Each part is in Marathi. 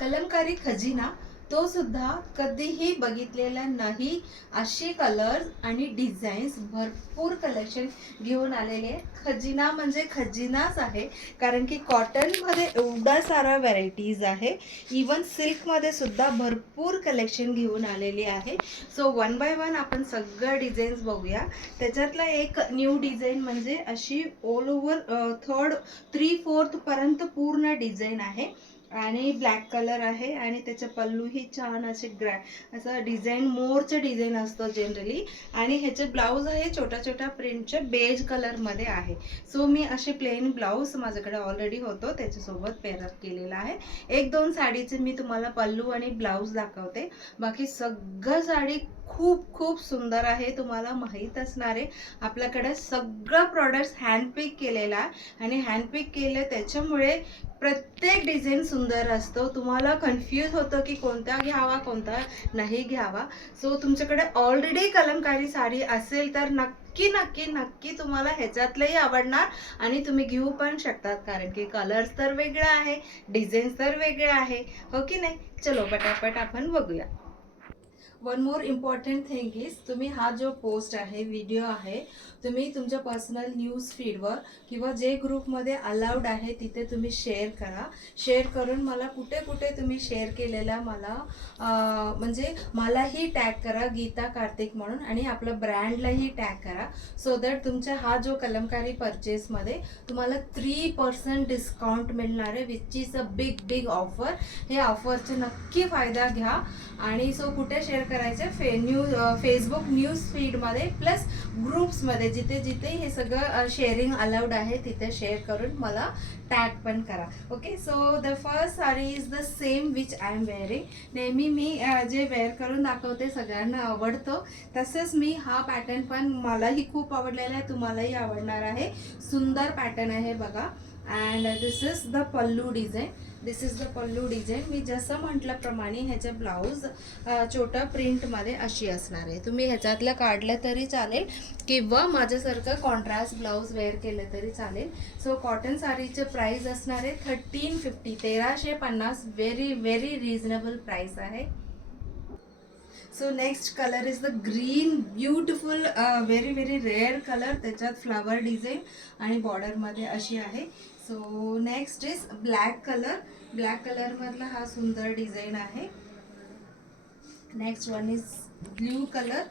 कलमकारी खजिना तो सुद्धा कधीही बघितलेला नाही. असे कलर्स आणि डिझाईन्स भरपूर कलेक्शन घेऊन आलेले आहे. खजिना म्हणजे खजिनाच आहे, कारण की कॉटनमध्ये एवढा सारा व्हरायटीज आहे. इवन सिल्कमध्ये सुद्धा भरपूर कलेक्शन घेऊन आलेली आहे. सो वन बाय वन आपण सगळं डिझाईन्स बघूया. त्याच्यातला एक न्यू डिझाईन म्हणजे अशी ऑल ओव्हर 3/4 पर्यंत पूर्ण डिझाईन आहे आणि ब्लॅक कलर आहे आणि त्याचा पल्लू ही छान असे असं डिझाईन मोरचं डिझाईन असतं जनरली. आणि ह्याचे ब्लाऊज आहे छोट्या छोट्या प्रिंटचे बेज कलरमध्ये आहे. सो मी असे प्लेन ब्लाऊज माझ्याकडे ऑलरेडी होतो त्याच्यासोबत पेअरअप केलेला आहे. एक दोन साडीचे मी तुम्हाला पल्लू आणि ब्लाऊज दाखवते. बाकी सगळं साडी खूप खूप सुंदर आहे. तुम्हाला माहीत असणार आहे आपल्याकडे सगळं प्रोडक्ट्स हँडपिक केलेला आहे आणि हँडपिक केलं त्याच्यामुळे प्रत्येक डिझाईन सुंदर असतो. तुम्हाला कन्फ्यूज होतं की कोणता घ्यावा कोणता नाही घ्यावा. सो तुमच्याकडे ऑलरेडी कलमकारी साडी असेल तर नक्की नक्की नक्की तुम्हाला ह्याच्यातलंही आवडणार आणि तुम्ही घेऊ पण शकतात, कारण की कलर्स तर वेगळा आहे, डिझाईन्स तर वेगळा आहे, हो की नाही. चलो पटापट आपण बघूया. One more important thing is, तुम्ही हा जो पोस्ट आहे व्हिडिओ आहे तुम्ही तुमच्या पर्सनल न्यूज फीडवर किंवा जे ग्रुपमध्ये अलाउड आहे तिथे तुम्ही शेअर करा. शेअर करून मला कुठे कुठे तुम्ही शेअर केलेला मला म्हणजे मलाही टॅग करा गीता कार्तिक म्हणून आणि आपलं ब्रँडलाही टॅग करा. सो दॅट तुमच्या हा जो कलमकारी परचेसमध्ये तुम्हाला 3% डिस्काउंट मिळणार आहे, which is a big big offer. हे ऑफरचे नक्की फायदा घ्या. आणि सो कुठे शेअर करायचे फेसबुक न्यूज फीडमध्ये प्लस ग्रुप्समध्ये जिथे जिथे हे सगळं शेअरिंग अलाउड आहे तिथे शेअर करून मला टॅग पण करा. Okay. So the first sari is the same which I am wearing. नेहमी मी जे वेअर करून दाखवते सगळ्यांना आवडतो, तसंच मी हा पॅटर्न पण मलाही खूप आवडलेला आहे, तुम्हालाही आवडणार आहे. सुंदर पॅटर्न आहे बघा. And this is the pallu design. This is the pallu design. मी जसं म्हटल्याप्रमाणे ह्याचे ब्लाऊज छोटं प्रिंटमध्ये अशी असणार आहे. तुम्ही ह्याच्यातलं काढलं तरी चालेल किंवा माझ्यासारखं कॉन्ट्रास्ट ब्लाऊज वेअर केलं तरी चालेल. सो कॉटन साडीचे प्राईस असणार आहे 1350, 1350. व्हेरी व्हेरी रिजनेबल प्राईस आहे. So next colour is the green. Beautiful very very rare colour. त्याच्यात फ्लावर डिझाईन आणि बॉर्डरमध्ये अशी आहे. So next is black colour. Black कलरमधला हा सुंदर डिझाईन आहे. Next one is blue colour.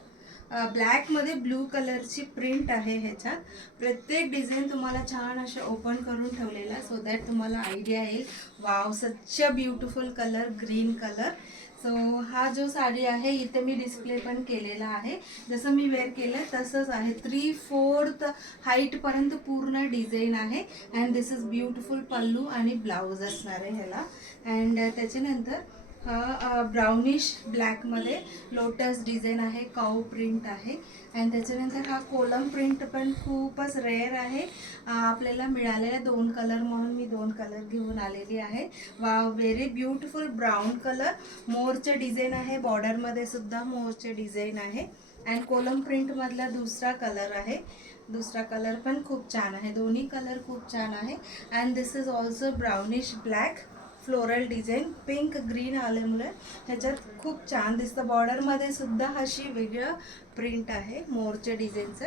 ब्लॅकमध्ये ब्लू कलरची प्रिंट आहे ह्याच्यात. प्रत्येक डिझाईन तुम्हाला छान असे ओपन करून ठेवलेला सो दॅट तुम्हाला आयडिया येईल. Wow, such a beautiful colour, green colour. So हा जो साडी आहे इथे मी डिस्प्ले पण केलेला आहे. जसं मी वेअर केलं तसंच आहे. 3/4 हाईटपर्यंत पूर्ण डिझाईन आहे. अँड दिस इज ब्युटिफुल पल्लू आणि ब्लाऊज असणार आहे ह्याला. अँड त्याच्यानंतर हा ब्राउनिश ब्लॅकमध्ये लोटस डिझाईन आहे, काऊ प्रिंट आहे. अँड त्याच्यानंतर हा कोलम प्रिंट पण खूपच रेअर आहे. आपल्याला मिळालेला 2 कलर म्हणून मी 2 कलर घेऊन आलेली आहे. वा, व्हेरी ब्युटिफुल ब्राऊन कलर. मोरचे डिझाईन आहे, बॉर्डरमध्ये सुद्धा मोरचे डिझाईन आहे. अँड कोलम प्रिंटमधला दुसरा कलर आहे. दुसरा कलर पण खूप छान आहे. दोन्ही कलर खूप छान आहे. And this is also brownish black floral design. Pink green आल्यामुळे ह्याच्यात खूप छान दिसतं. बॉर्डरमध्ये सुद्धा अशी वेगळं प्रिंट आहे मोरच्या डिझाईनचं.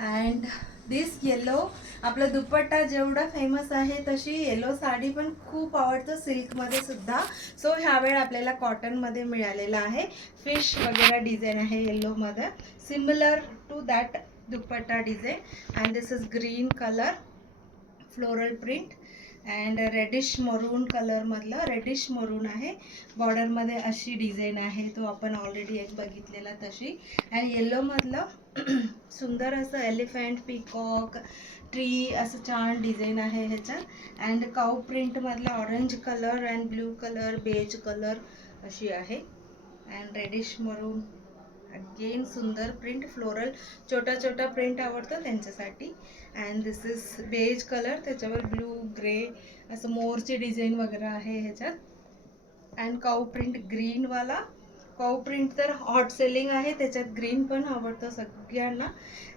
And this yellow. आपला दुपट्टा जेवढा फेमस आहे तशी येलो साडी पण खूप आवडतं सिल्कमध्ये सुद्धा. सो ह्यावेळ आपल्याला कॉटनमध्ये मिळालेला आहे. फिश वगैरे डिझाईन आहे येल्लोमध्ये, similar to that dupatta design. And this is green colour, floral print. And reddish maroon कलरमधला रेडिश मरून आहे. बॉर्डरमध्ये अशी डिझाईन आहे, तो आपण ऑलरेडी एक बघितलेला तशी. अँड येल्लोमधलं सुंदर असं एलिफंट, पिकॉक, ट्री असं छान डिझाईन आहे ह्याच्यात. अँड काऊ प्रिंटमधला orange colour and blue colour, beige colour अशी आहे. अँड रेडिश मरून अगेन सुंदर प्रिंट, फ्लोरल छोटा छोटा प्रिंट आवडतो त्यांच्यासाठी. And this is beige colour, त्याच्यावर ब्लू ग्रे असं मोरची डिझाईन वगैरे आहे ह्याच्यात. अँड काऊ प्रिंट ग्रीनवाला. काऊ प्रिंट तर हॉट सेलिंग आहे, त्याच्यात ग्रीन पण आवडतं सगळ्यांना.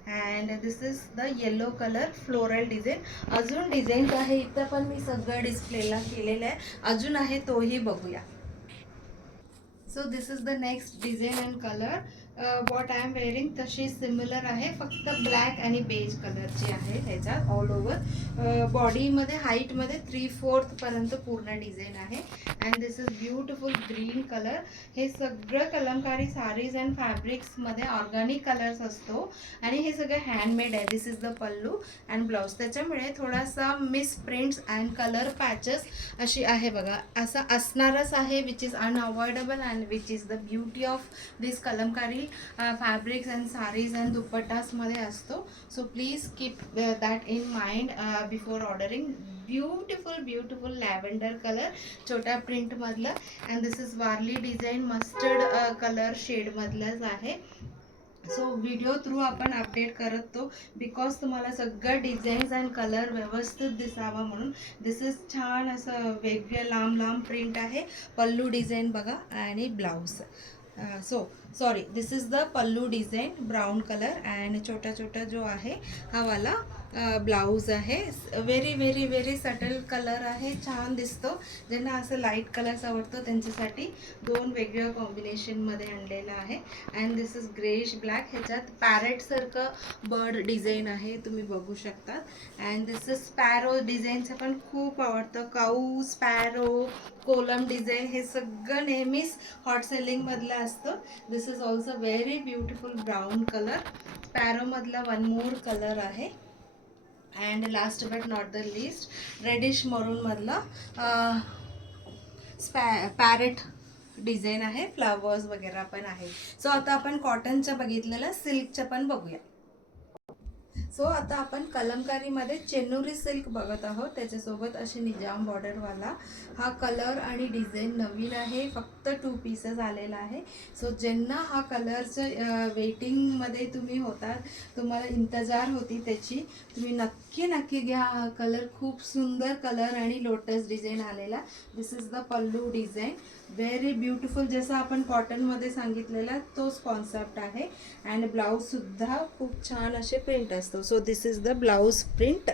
And this is the yellow colour, floral design. अजून डिझाईन्स आहे इथं पण मी सगळं डिस्प्लेला केलेलं आहे, अजून आहे तोही बघूया. So this is the next design and colour. What I am wearing तशी सिमिलर आहे, फक्त ब्लॅक आणि बेज कलरची आहे ह्याच्यात ऑल ओव्हर. बॉडीमध्ये हाईटमध्ये 3/4 पर्यंत पूर्ण डिझाईन आहे. And this is beautiful green colour. हे सगळं कलमकारी साडीज अँड फॅब्रिक्समध्ये ऑर्गॅनिक कलर्स असतो आणि हे सगळं हँडमेड आहे. This is the pallu and blouse. त्याच्यामुळे थोडासा miss prints and colour patches अशी आहे बघा, असं असणारच आहे, which is unavoidable and which is the beauty of this Kalamkari fabrics and sarees and दुपट्टासमध्ये असतो. So please keep that in mind before ordering. Beautiful lavender colour छोट्या प्रिंट मधलं. And this is Warli design mustard colour shade मधलंच आहे. सो व्हिडिओ थ्रू आपण अपडेट करतो बिकॉज तुम्हाला सगळं डिझाईन्स अँड कलर व्यवस्थित दिसावा म्हणून. दिस इज छान असं वेगळं लांब प्रिंट आहे. पल्लू डिझाईन बघा आणि blouse. Sorry, this is the pallu design brown colour and छोटा जो आहे हा वाला ब्लाऊज आहे. व्हेरी सटल कलर आहे, छान दिसतो. ज्यांना असं लाईट कलर्स आवडतो त्यांच्यासाठी दोन वेगळ्या कॉम्बिनेशनमध्ये आणलेलं आहे. And this is greyish black. ह्याच्यात पॅरेटसारखं बर्ड डिझाईन आहे, तुम्ही बघू शकता. अँड दिस इज स्पॅरो डिझाईनचं पण खूप आवडतं. काऊ, स्पॅरो, कोलम डिझाईन हे सगळं नेहमीच हॉट सेलिंगमधलं असतं. This is also very beautiful brown colour. स्पॅरोमधला वन मोर कलर आहे. And last but not the list reddish maroon मधला पॅरेट डिझाईन आहे. फ्लावर्स वगैरे पण आहे. सो आता आपण कॉटनच्या बघितलेलं, सिल्कच्या पण बघूया. सो आता आपण कलमकारीमध्ये चेन्नूरी सिल्क बघत आहोत. त्याच्यासोबत अशी निजाम बॉर्डरवाला हा कलर आणि डिझाईन नवीन आहे. फक्त 2 पीसेस आलेला आहे. सो ज्यांना हा कलरचं वेटिंगमध्ये तुम्ही होतात, तुम्हाला इंतजार होती त्याची, तुम्ही नक्की घ्या. हा कलर खूप सुंदर कलर आणि लोटस डिझाईन आलेला. This is the pallu design. Very beautiful. जसं आपण कॉटनमध्ये सांगितलेला तोच कॉन्सेप्ट आहे. अँड ब्लाऊजसुद्धा खूप छान असे प्रिंट असतो. So this is the blouse print,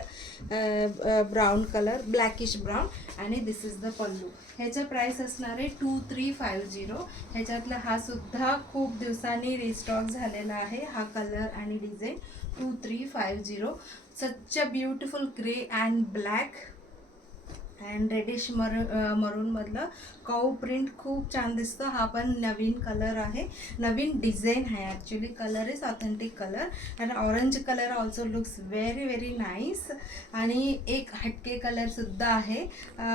brown colour, blackish brown. आणि दिस इज द पल्लू. ह्याचं प्राईस असणार आहे 2350. ह्याच्यातला हा सुद्धा खूप दिवसांनी रिस्टॉक झालेला आहे. हा कलर आणि design 2350. Such a beautiful grey and black and reddish maroon मधलं काऊ प्रिंट खूप छान दिसतं. हा पण नवीन कलर आहे, नवीन डिझाईन आहे. Actually colour is authentic colour. And orange colour also looks very nice. आणि एक हटके कलरसुद्धा आहे,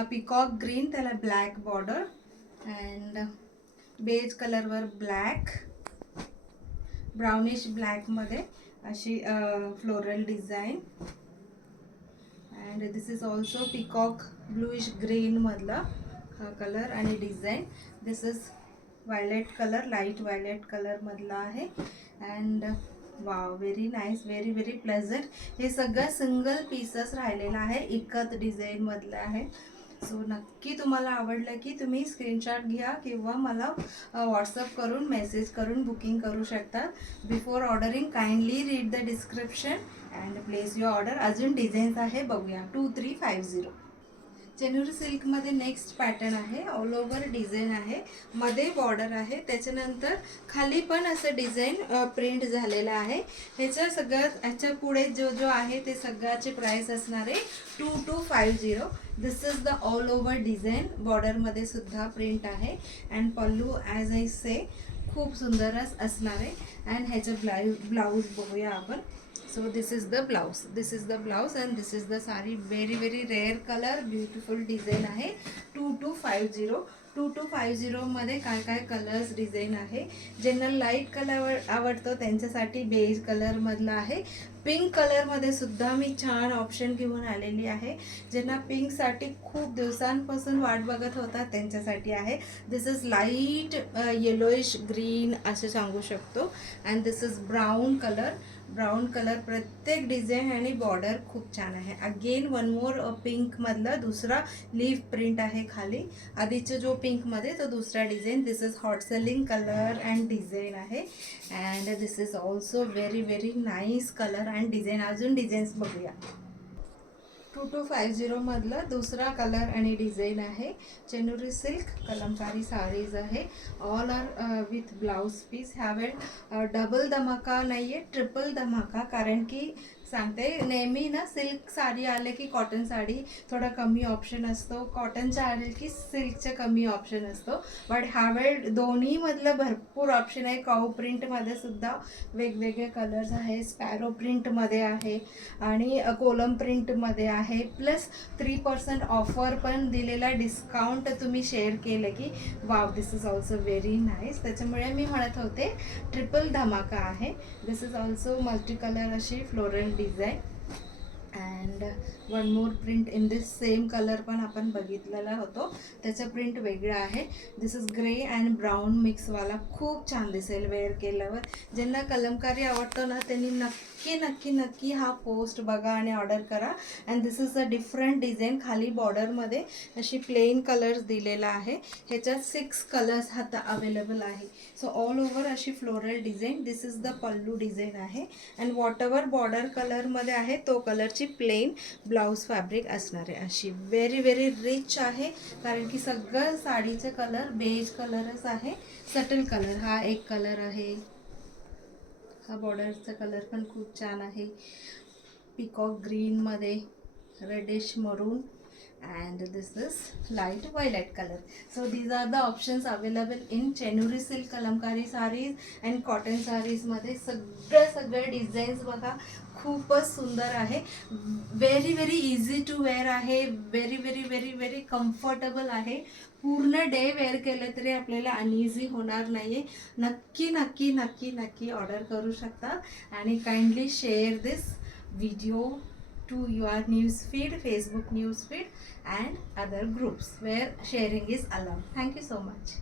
पिकॉक ग्रीन, त्याला ब्लॅक बॉर्डर अँड बेज कलरवर ब्लॅक, ब्राउनिश ब्लॅकमध्ये अशी floral design. And this is also peacock bluish green मधला हा कलर आणि design. This is violet colour, light violet colour मधला आहे. And wow, very nice, very pleasant. हे सगळं सिंगल पीसेस राहिलेलं आहे, एकच डिझाईन मधलं आहे. सो नक्की तुम्हाला आवडलं की तुम्ही स्क्रीनशॉट घ्या किंवा मला व्हॉट्सअप करून मेसेज करून बुकिंग करू शकता. Before ordering kindly read the description and place your order. अजून डिझाईन्स आहे, बघूया. 2350. चेन्नूरी सिल्कमध्ये नेक्स्ट पॅटर्न आहे. ऑल ओव्हर डिझाईन आहे, मध्ये बॉर्डर आहे, त्याच्यानंतर खाली पण असं डिझाईन प्रिंट झालेलं आहे. ह्याच्या पुढे जो आहे ते सगळ्याचे प्राईस असणार आहे 2250. This is the all over design. बॉर्डरमध्ये सुद्धा प्रिंट आहे. And pallu as I say खूप सुंदरच असणार आहे. अँड ह्याचं ब्लाऊज बघूया आपण. So this is the blouse, and this is the saree. very rare color, beautiful design आहे. 2250 मध्ये काय कलर्स डिझाईन आहे. ज्यांना लाईट कलर आवडतो त्यांच्यासाठी बेज कलर मधला आहे. पिंक कलरमध्ये सुद्धा मी छान ऑप्शन घेऊन आलेली आहे. ज्यांना पिंकसाठी खूप दिवसांपासून वाट बघत होता त्यांच्यासाठी आहे. This is light yellowish green असं सांगू शकतो. And this is brown colour. प्रत्येक डिझाईन आणि बॉर्डर खूप छान आहे. अगेन वन मोर पिंकमधला दुसरा लीफ प्रिंट आहे खाली. आधीचा जो पिंकमध्ये तो दुसरा design. This is hot selling colour and design आहे. And this is also very nice colour and design. अजून डिझाईन्स बघूया. 2250 मधलं दुसरा कलर आणि डिझाईन आहे. चेनुरी सिल्क कलमकारी साडीज आहे. All are with blouse piece. ह्यावेळी डबल धमाका नाही आहे, ट्रिपल धमाका. कारण की सांगते नेहमी ना सिल्क साडी आले की कॉटन साडी थोडा कमी ऑप्शन असतो, कॉटनच्या आले की सिल्कचे कमी ऑप्शन असतो. बट ह्यावेळी दोन्हीमधलं भरपूर ऑप्शन आहे. काऊ प्रिंटमध्ये सुद्धा वेगवेगळे कलर्स आहे, स्पॅरो प्रिंटमध्ये आहे आणि कोलम प्रिंटमध्ये आहे. प्लस 3% ऑफर पण दिलेला, डिस्काउंट तुम्ही शेअर केलं की wow, this is also very nice. त्याच्यामुळे मी म्हणत होते ट्रिपल धमाका आहे. This is also multi colour अशी floral design and one more print in this same colour पण आपण बघितलेला होतो, त्याचं प्रिंट वेगळं आहे. This is grey and brown मिक्सवाला. खूप छान दिसेल वेअर केल्यावर. ज्यांना कलमकारी आवडतो ना त्यांनी नक्की नक्की नक्की हा पोस्ट बघा आणि ऑर्डर करा. And this is a different design. खाली बॉर्डरमध्ये अशी प्लेन कलर्स दिलेला आहे. ह्याच्यात 6 कलर्स आता अवेलेबल आहे. सो ऑल ओव्हर अशी floral design. This is the pallu design आहे. अँड वॉट एव्हर बॉर्डर कलरमध्ये आहे तो कलरची प्लेन ब्लाऊज फॅब्रिक असणार आहे. अशी व्हेरी व्हेरी रिच आहे, कारण की सगळं साडीचे कलर बेज कलरच आहे. सटल कलर हा एक कलर आहे. हा बॉर्डरचा कलर पण खूप छान आहे. पिकॉक ग्रीनमध्ये रेडिश मरून and this is light violet color. So these are the options available in Chenuri silk Kalamkari sarees and cotton sarees मध्ये. सगळे डिझाईन्स बघा, खूपच सुंदर आहे. Very very easy to wear आहे. Very very very very comfortable आहे. पूर्ण डे वेअर केलं तरी आपल्याला अनइझी होणार नाही आहे. नक्की नक्की नक्की नक्की ऑर्डर करू शकता. आणि kindly share this video to your news feed, Facebook news feed and other groups where sharing is allowed. Thank you so much.